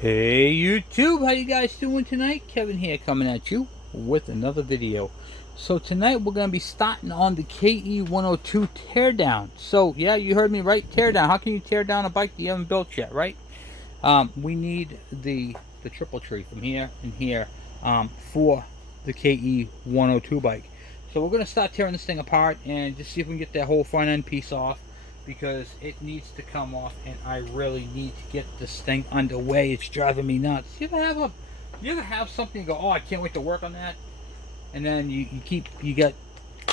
Hey YouTube, how you guys doing tonight? Kevin here coming at you with another video. So tonight we're going to be starting on the KE102 teardown. So yeah, you heard me right, teardown. How can you tear down a bike that you haven't built yet, right? We need the triple tree from here and here for the KE102 bike. So we're going to start tearing this thing apart and just see if we can get that whole front end piece off, because it needs to come off and I really need to get this thing underway. It's driving me nuts. You ever have something you go, oh, I can't wait to work on that, and then you're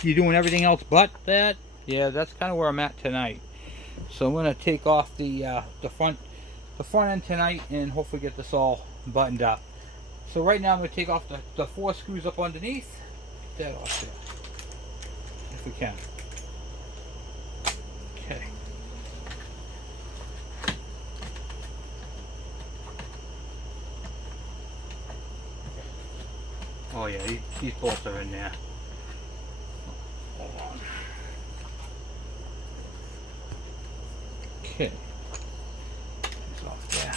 doing everything else but that? Yeah, that's kind of where I'm at tonight. So I'm going to take off the front end tonight and hopefully get this all buttoned up. So right now I'm going to take off the 4 screws up underneath. Get that off there if we can. Okay. Oh yeah, these bolts are in there. Hold on. Okay. It's off there.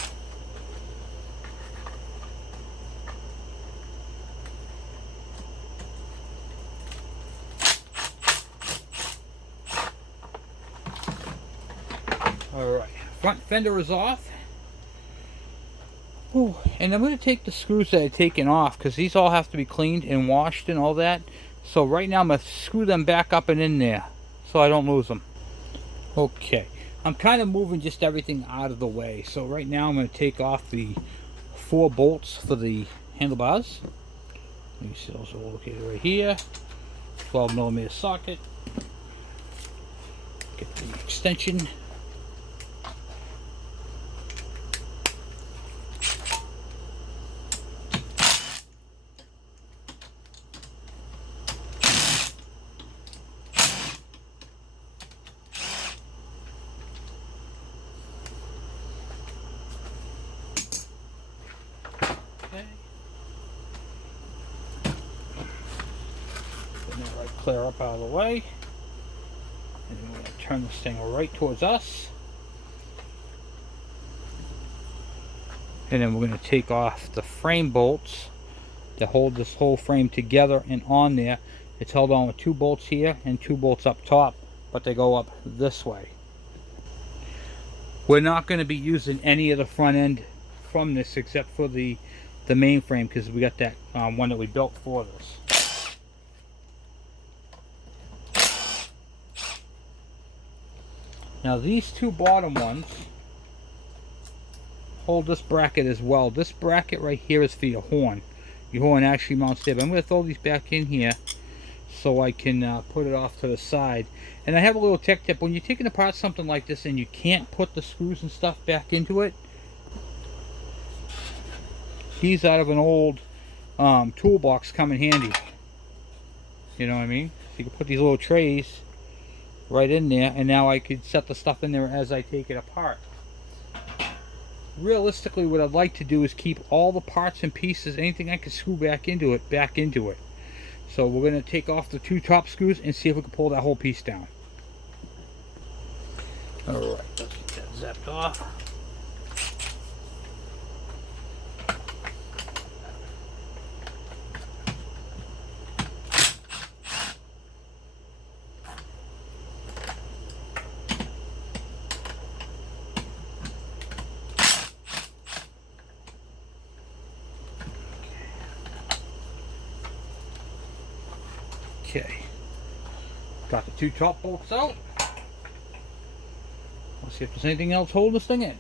Alright, front fender is off. Ooh, and I'm going to take the screws that I've taken off, because these all have to be cleaned and washed and all that. So right now I'm going to screw them back up and in there so I don't lose them. Okay, I'm kind of moving just everything out of the way. So right now I'm going to take off the 4 bolts for the handlebars. You see those are located right here. 12mm socket. Get the extension. Right, clear up out of the way, and then we're going to turn this thing right towards us, and then we're going to take off the frame bolts that hold this whole frame together and on there. It's held on with 2 bolts here and 2 bolts up top, but they go up this way. We're not going to be using any of the front end from this except for the main frame, because we got that one that we built for this. Now these 2 bottom ones hold this bracket as well. This bracket right here is for your horn. Your horn actually mounts there. But I'm going to throw these back in here so I can put it off to the side. And I have a little tech tip. When you're taking apart something like this and you can't put the screws and stuff back into it, these out of an old toolbox come in handy. You know what I mean? So you can put these little trays right in there, and now I could set the stuff in there as I take it apart. Realistically, what I'd like to do is keep all the parts and pieces, anything I can screw back into it. So we're going to take off the 2 top screws and see if we can pull that whole piece down. Alright, let's get that zapped off. Okay, got the 2 top bolts out. Let's see if there's anything else holding this thing in.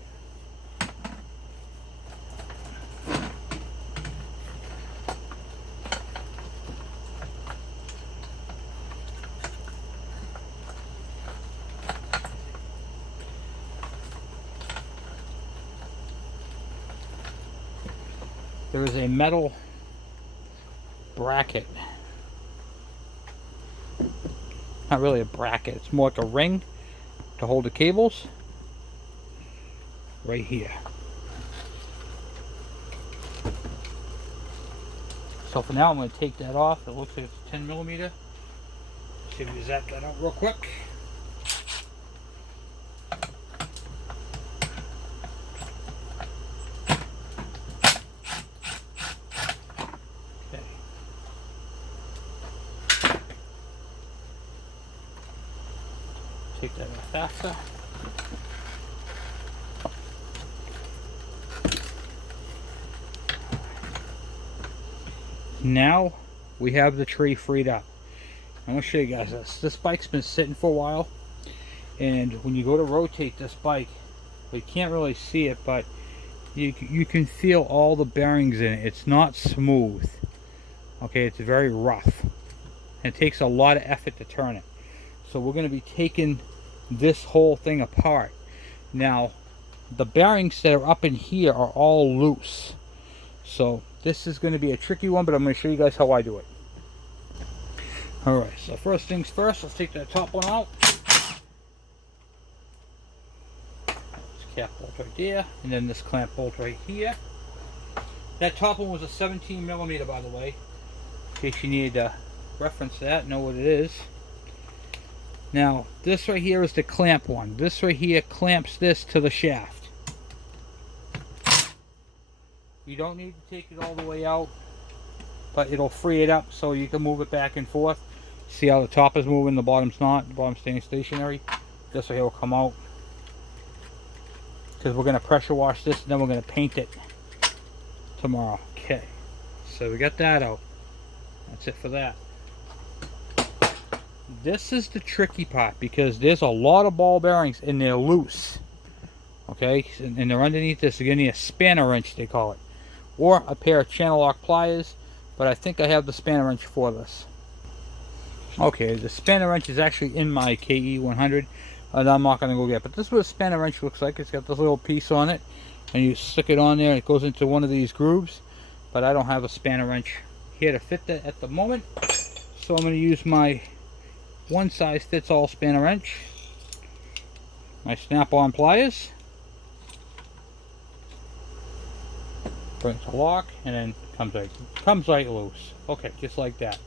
There is a metal bracket. Not really a bracket, it's more like a ring to hold the cables right here. So for now I'm going to take that off. It looks like it's 10mm. See if we zap that out real quick. Take that off after. Now we have the tree freed up. I'm going to show you guys this. This bike's been sitting for a while, and when you go to rotate this bike, you can't really see it, but you can feel all the bearings in it. It's not smooth. Okay, it's very rough. And it takes a lot of effort to turn it. So we're going to be taking this whole thing apart. Now, the bearings that are up in here are all loose. So this is going to be a tricky one, but I'm going to show you guys how I do it. Alright, so first things first, let's take that top one out. Cap bolt right there, and then this clamp bolt right here. That top one was a 17mm, by the way, in case you need to reference that, know what it is. Now this right here is the clamp one. This right here clamps this to the shaft. You don't need to take it all the way out, but it'll free it up so you can move it back and forth. See how the top is moving, the bottom's not, the bottom's staying stationary. This right here will come out, because we're going to pressure wash this and then we're going to paint it tomorrow. Okay, so we got that out. That's it for that. This is the tricky part, because there's a lot of ball bearings and they're loose. Okay, and they're underneath this. You're going to need a spanner wrench, they call it, or a pair of channel lock pliers, but I think I have the spanner wrench for this. Okay, the spanner wrench is actually in my KE100. And I'm not going to go get, but this is what a spanner wrench looks like. It's got this little piece on it, and you stick it on there, and it goes into one of these grooves. But I don't have a spanner wrench here to fit that at the moment, so I'm going to use my one size fits all spanner wrench, my snap-on pliers, bring it to lock, and then comes right loose. Okay, just like that.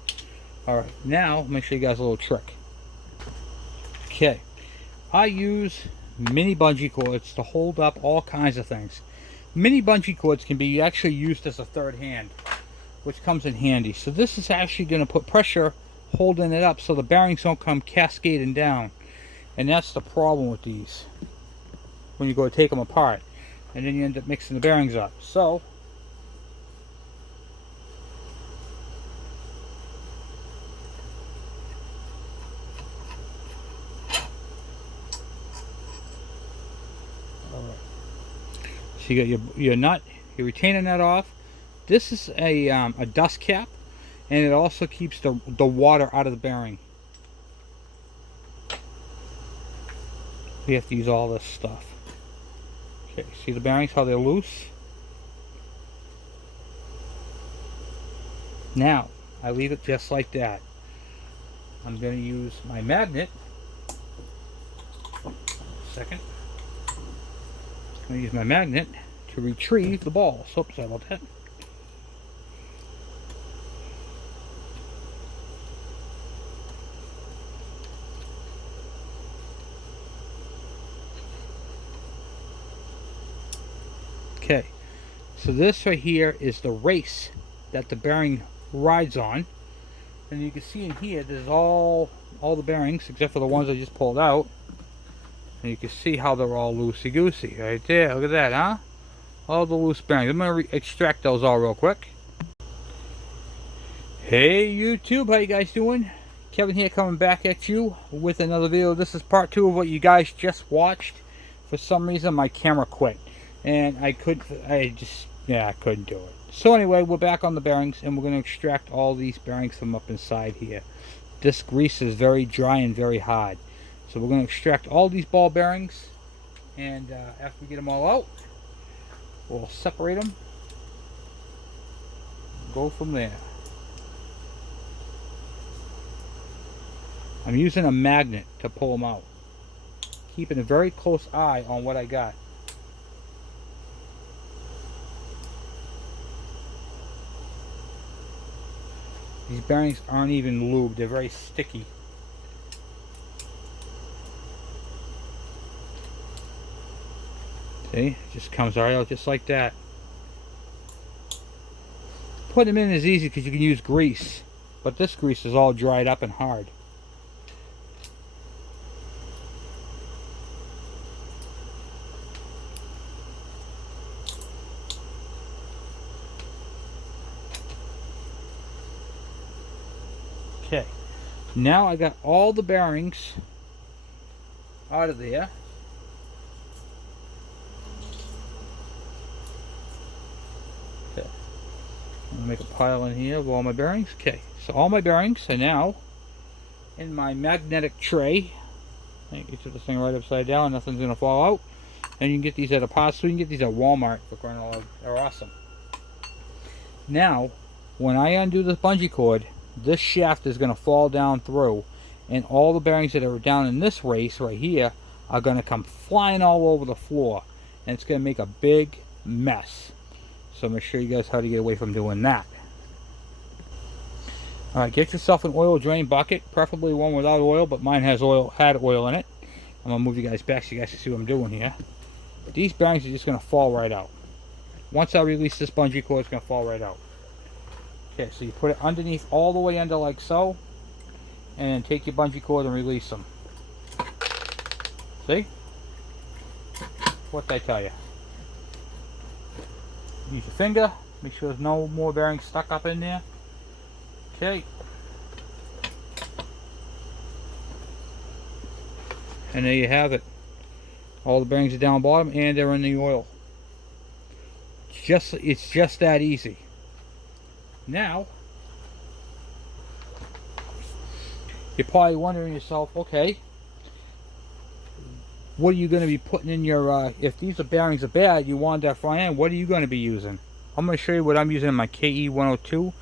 All right, now let me show you guys a little trick. Okay. I use mini bungee cords to hold up all kinds of things. Mini bungee cords can be actually used as a third hand, which comes in handy. So this is actually going to put pressure holding it up so the bearings don't come cascading down. And that's the problem with these when you go to take them apart. And then you end up mixing the bearings up. So so you got your nut, your retainer nut off. This is a dust cap, and it also keeps the water out of the bearing. We have to use all this stuff. Okay, see the bearings, how they're loose? Now, I leave it just like that. I'm going to use my magnet. Second. I'm going to use my magnet to retrieve the ball. So, sorry about that. Okay, so this right here is the race that the bearing rides on. And you can see in here, there's all the bearings except for the ones I just pulled out. And you can see how they're all loosey-goosey right there. Look at that, huh? All the loose bearings. I'm going to extract those all real quick. Hey YouTube, how you guys doing? Kevin here, coming back at you with another video. This is part 2 of what you guys just watched. For some reason my camera quit, and I couldn't do it. So anyway, we're back on the bearings, and we're going to extract all these bearings from up inside here. This grease is very dry and very hard. So we're going to extract all these ball bearings, and after we get them all out, we'll separate them, go from there. I'm using a magnet to pull them out, keeping a very close eye on what I got. These bearings aren't even lubed, they're very sticky. See, it just comes right out just like that. Putting them in is easy because you can use grease, but this grease is all dried up and hard. Now I got all the bearings out of there. Okay. I'm gonna make a pile in here of all my bearings. Okay, so all my bearings are now in my magnetic tray. You put this thing right upside down, nothing's gonna fall out. And you can get these at a pot, so you can get these at Walmart for crying out loud. They're awesome. Now, when I undo the bungee cord, this shaft is gonna fall down through, and all the bearings that are down in this race right here are gonna come flying all over the floor, and it's gonna make a big mess. So I'm gonna show you guys how to get away from doing that. Alright, get yourself an oil drain bucket, preferably one without oil, but mine has oil, had oil in it. I'm gonna move you guys back so you guys can see what I'm doing here. These bearings are just gonna fall right out. Once I release this bungee cord, it's gonna fall right out. Okay, so you put it underneath, all the way under like so, and then take your bungee cord and release them. See? What'd I tell you? Use your finger, make sure there's no more bearings stuck up in there. Okay. And there you have it. All the bearings are down bottom and they're in the oil. It's just that easy. Now, you're probably wondering to yourself, okay, what are you going to be putting in your, if these bearings are bad, you want that front end, what are you going to be using? I'm going to show you what I'm using in my KE102.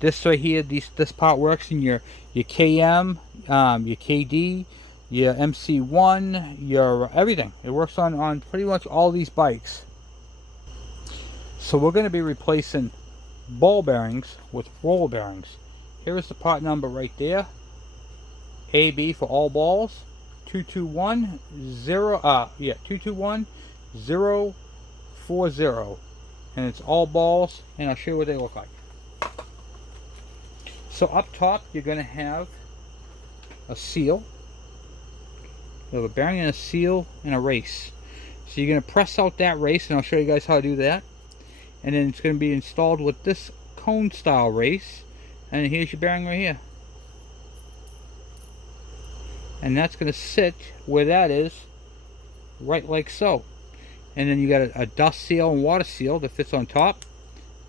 This right here, this part works in your KM, your KD, your MC1, your everything. It works on pretty much all these bikes. So we're going to be replacing ball bearings with roll bearings. Here is the part number right there. AB for all balls. 221040, and it's all balls, and I'll show you what they look like. So up top you're going to have a seal. You have a bearing and a seal and a race. So you're going to press out that race, and I'll show you guys how to do that. And then it's going to be installed with this cone style race, and here's your bearing right here. And that's going to sit where that is, right like so. And then you got a dust seal and water seal that fits on top.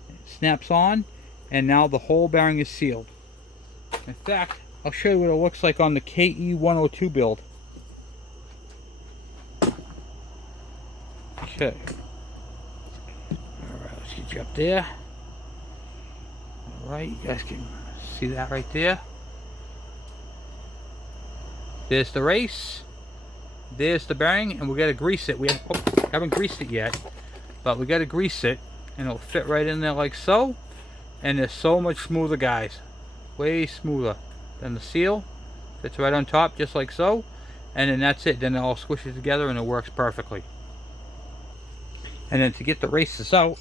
It snaps on, and now the whole bearing is sealed. In fact, I'll show you what it looks like on the KE102 build. Okay. Alright, let's get you up there. Alright, you guys can see that right there. There's the race. There's the bearing, and we got to grease it. We haven't greased it yet, but we got to grease it, and it'll fit right in there like so. And they're so much smoother, guys. Way smoother than the seal. Fits right on top, just like so. And then that's it. Then it all squishes together, and it works perfectly. And then to get the races out,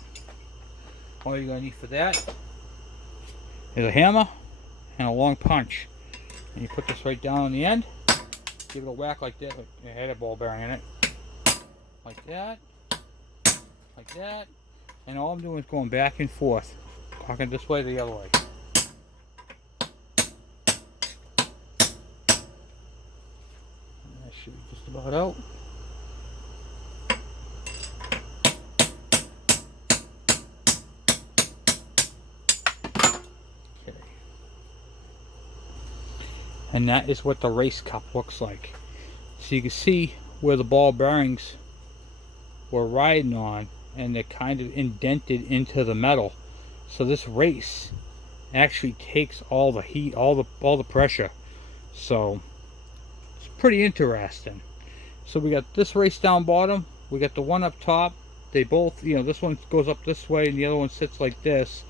all you're gonna need for that is a hammer and a long punch. And you put this right down on the end. Give it a whack like that. It had a ball bearing in it. Like that. Like that. And all I'm doing is going back and forth. Cocking this way, the other way. And that should be just about out. Okay. And that is what the race cup looks like. So you can see where the ball bearings were riding on, and they're kind of indented into the metal. So this race actually takes all the heat, all the pressure. So it's pretty interesting. So we got this race down bottom, we got the one up top. They both, you know, this one goes up this way and the other one sits like this.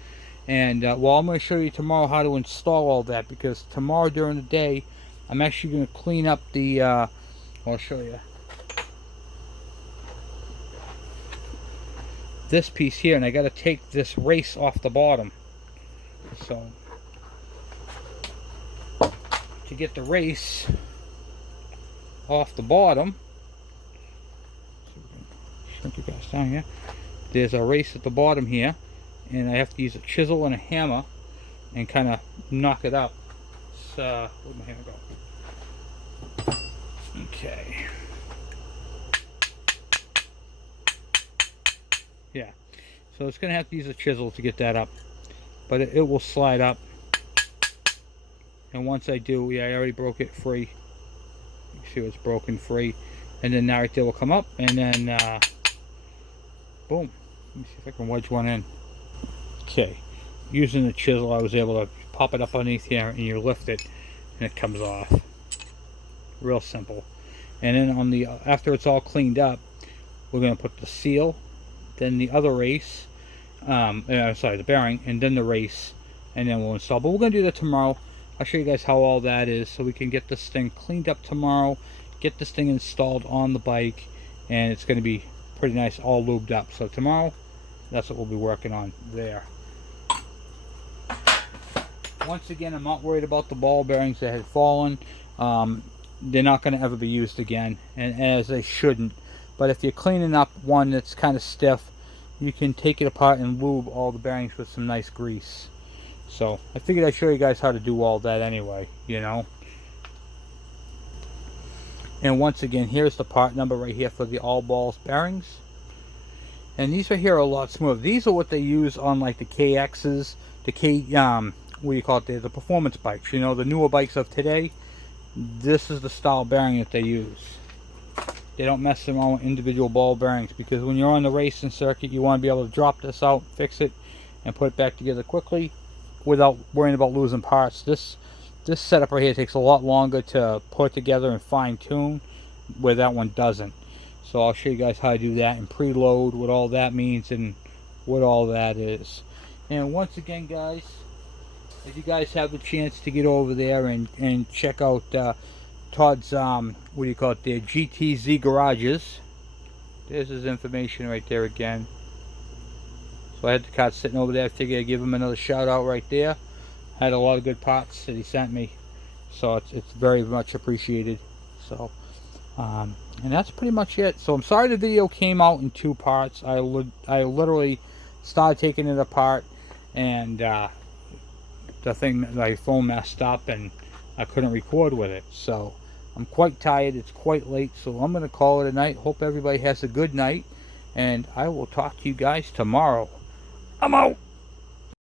And well, I'm going to show you tomorrow how to install all that, because tomorrow during the day I'm actually going to clean up the I'll show you this piece here, and I got to take this race off the bottom. So to get the race off the bottom, shrink you guys down here, there's a race at the bottom here, and I have to use a chisel and a hammer and kind of knock it out. where'd my hammer go? Okay. Yeah. So it's going to have to use a chisel to get that up. But it will slide up. And once I do, yeah, I already broke it free. You see it's broken free. And then now right there will come up. And then, boom. Let me see if I can wedge one in. Okay. Using the chisel, I was able to pop it up underneath here, and you lift it, and it comes off. Real simple. And then on the after it's all cleaned up, we're going to put the seal, then the other race, sorry, the bearing, and then the race, and then we'll install. But we're going to do that tomorrow. I'll show you guys how all that is, so we can get this thing cleaned up tomorrow, get this thing installed on the bike, and it's going to be pretty nice, all lubed up. So tomorrow, that's what we'll be working on there. Once again, I'm not worried about the ball bearings that had fallen. They're not going to ever be used again, and as they shouldn't. But if you're cleaning up one that's kind of stiff, you can take it apart and lube all the bearings with some nice grease. So I figured I'd show you guys how to do all that anyway, you know. And once again, here's the part number right here for the all balls bearings. And these right here are a lot smoother. These are what they use on like the KXs, the what do you call it, the performance bikes, you know, the newer bikes of today. This is the style bearing that they use. They don't mess around with individual ball bearings, because when you're on the racing circuit, you want to be able to drop this out, fix it, and put it back together quickly without worrying about losing parts. This setup right here takes a lot longer to put together and fine tune, where that one doesn't. So I'll show you guys how to do that and preload, what all that means and what all that is. And once again, guys, if you guys have a chance to get over there and check out Todd's, what do you call it, their GTZ garages. There's his information right there again. So I had the cart sitting over there. I figured I'd give him another shout out right there. Had a lot of good parts that he sent me. So it's very much appreciated. So, and that's pretty much it. So I'm sorry the video came out in 2 parts. I literally started taking it apart, and my phone messed up and I couldn't record with it. So I'm quite tired. It's quite late, so I'm going to call it a night. Hope everybody has a good night, and I will talk to you guys tomorrow. I'm out.